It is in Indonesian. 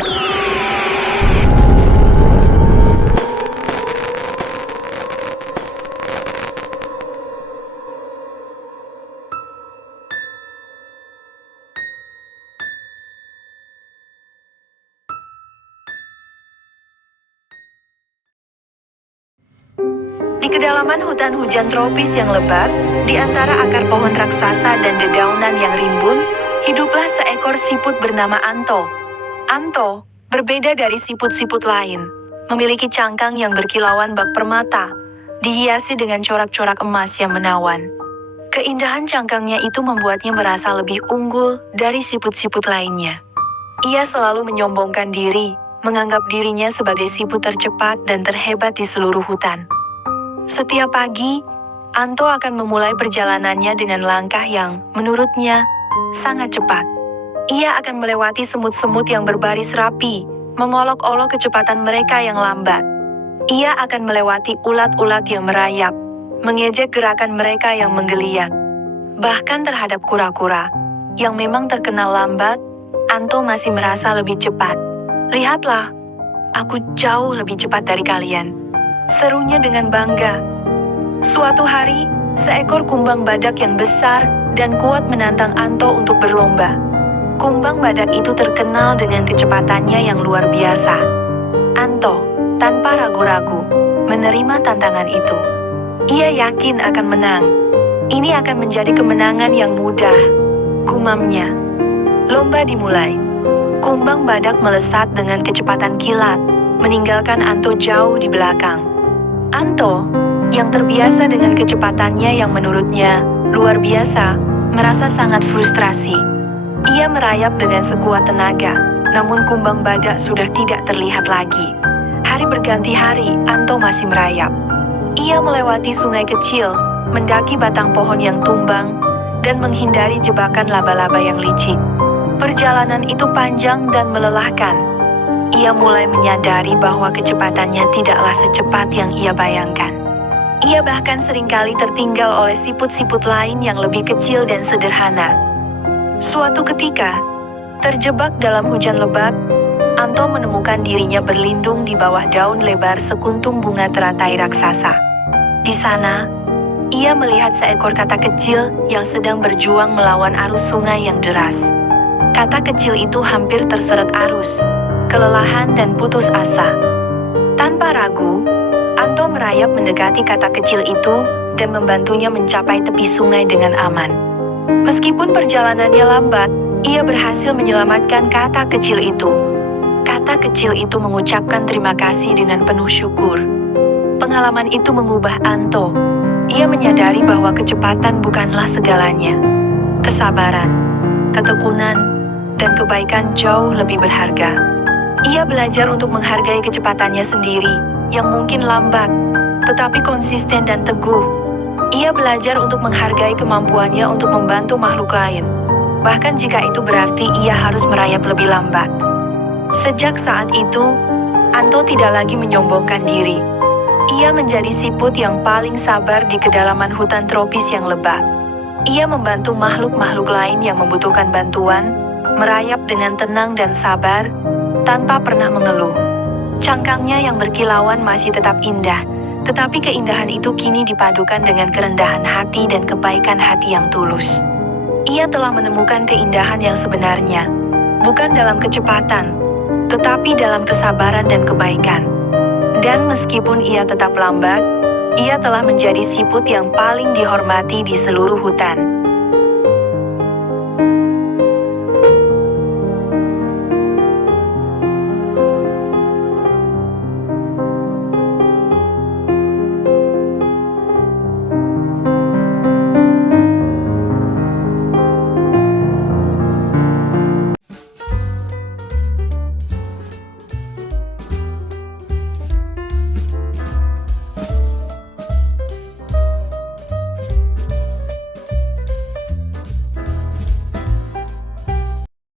Di kedalaman hutan hujan tropis yang lebat, di antara akar pohon raksasa dan dedaunan yang rimbun, hiduplah seekor siput bernama Anto. Anto, berbeda dari siput-siput lain, memiliki cangkang yang berkilauan bak permata, dihiasi dengan corak-corak emas yang menawan. Keindahan cangkangnya itu membuatnya merasa lebih unggul dari siput-siput lainnya. Ia selalu menyombongkan diri, menganggap dirinya sebagai siput tercepat dan terhebat di seluruh hutan. Setiap pagi, Anto akan memulai perjalanannya dengan langkah yang, menurutnya, sangat cepat. Ia akan melewati semut-semut yang berbaris rapi, mengolok-olok kecepatan mereka yang lambat. Ia akan melewati ulat-ulat yang merayap, mengejek gerakan mereka yang menggeliat. Bahkan terhadap kura-kura, yang memang terkenal lambat, Anto masih merasa lebih cepat. "Lihatlah, aku jauh lebih cepat dari kalian," serunya dengan bangga. Suatu hari, seekor kumbang badak yang besar dan kuat menantang Anto untuk berlomba. Kumbang badak itu terkenal dengan kecepatannya yang luar biasa. Anto, tanpa ragu-ragu, menerima tantangan itu. Ia yakin akan menang. Ini akan menjadi kemenangan yang mudah, gumamnya. Lomba dimulai. Kumbang badak melesat dengan kecepatan kilat, meninggalkan Anto jauh di belakang. Anto, yang terbiasa dengan kecepatannya yang menurutnya luar biasa, merasa sangat frustrasi. Ia merayap dengan sekuat tenaga, namun kumbang badak sudah tidak terlihat lagi. Hari berganti hari, Anto masih merayap. Ia melewati sungai kecil, mendaki batang pohon yang tumbang, dan menghindari jebakan laba-laba yang licik. Perjalanan itu panjang dan melelahkan. Ia mulai menyadari bahwa kecepatannya tidaklah secepat yang ia bayangkan. Ia bahkan seringkali tertinggal oleh siput-siput lain yang lebih kecil dan sederhana. Suatu ketika, terjebak dalam hujan lebat, Anto menemukan dirinya berlindung di bawah daun lebar sekuntum bunga teratai raksasa. Di sana, ia melihat seekor katak kecil yang sedang berjuang melawan arus sungai yang deras. Katak kecil itu hampir terseret arus, kelelahan dan putus asa. Tanpa ragu, Anto merayap mendekati katak kecil itu dan membantunya mencapai tepi sungai dengan aman. Meskipun perjalanannya lambat, ia berhasil menyelamatkan katak kecil itu. Katak kecil itu mengucapkan terima kasih dengan penuh syukur. Pengalaman itu mengubah Anto. Ia menyadari bahwa kecepatan bukanlah segalanya. Kesabaran, ketekunan, dan kebaikan jauh lebih berharga. Ia belajar untuk menghargai kecepatannya sendiri, yang mungkin lambat, tetapi konsisten dan teguh. Ia belajar untuk menghargai kemampuannya untuk membantu makhluk lain, bahkan jika itu berarti ia harus merayap lebih lambat. Sejak saat itu, Anto tidak lagi menyombongkan diri. Ia menjadi siput yang paling sabar di kedalaman hutan tropis yang lebat. Ia membantu makhluk-makhluk lain yang membutuhkan bantuan, merayap dengan tenang dan sabar, tanpa pernah mengeluh. Cangkangnya yang berkilauan masih tetap indah, tetapi keindahan itu kini dipadukan dengan kerendahan hati dan kebaikan hati yang tulus. Ia telah menemukan keindahan yang sebenarnya, bukan dalam kecepatan, tetapi dalam kesabaran dan kebaikan. Dan meskipun ia tetap lambat, ia telah menjadi siput yang paling dihormati di seluruh hutan.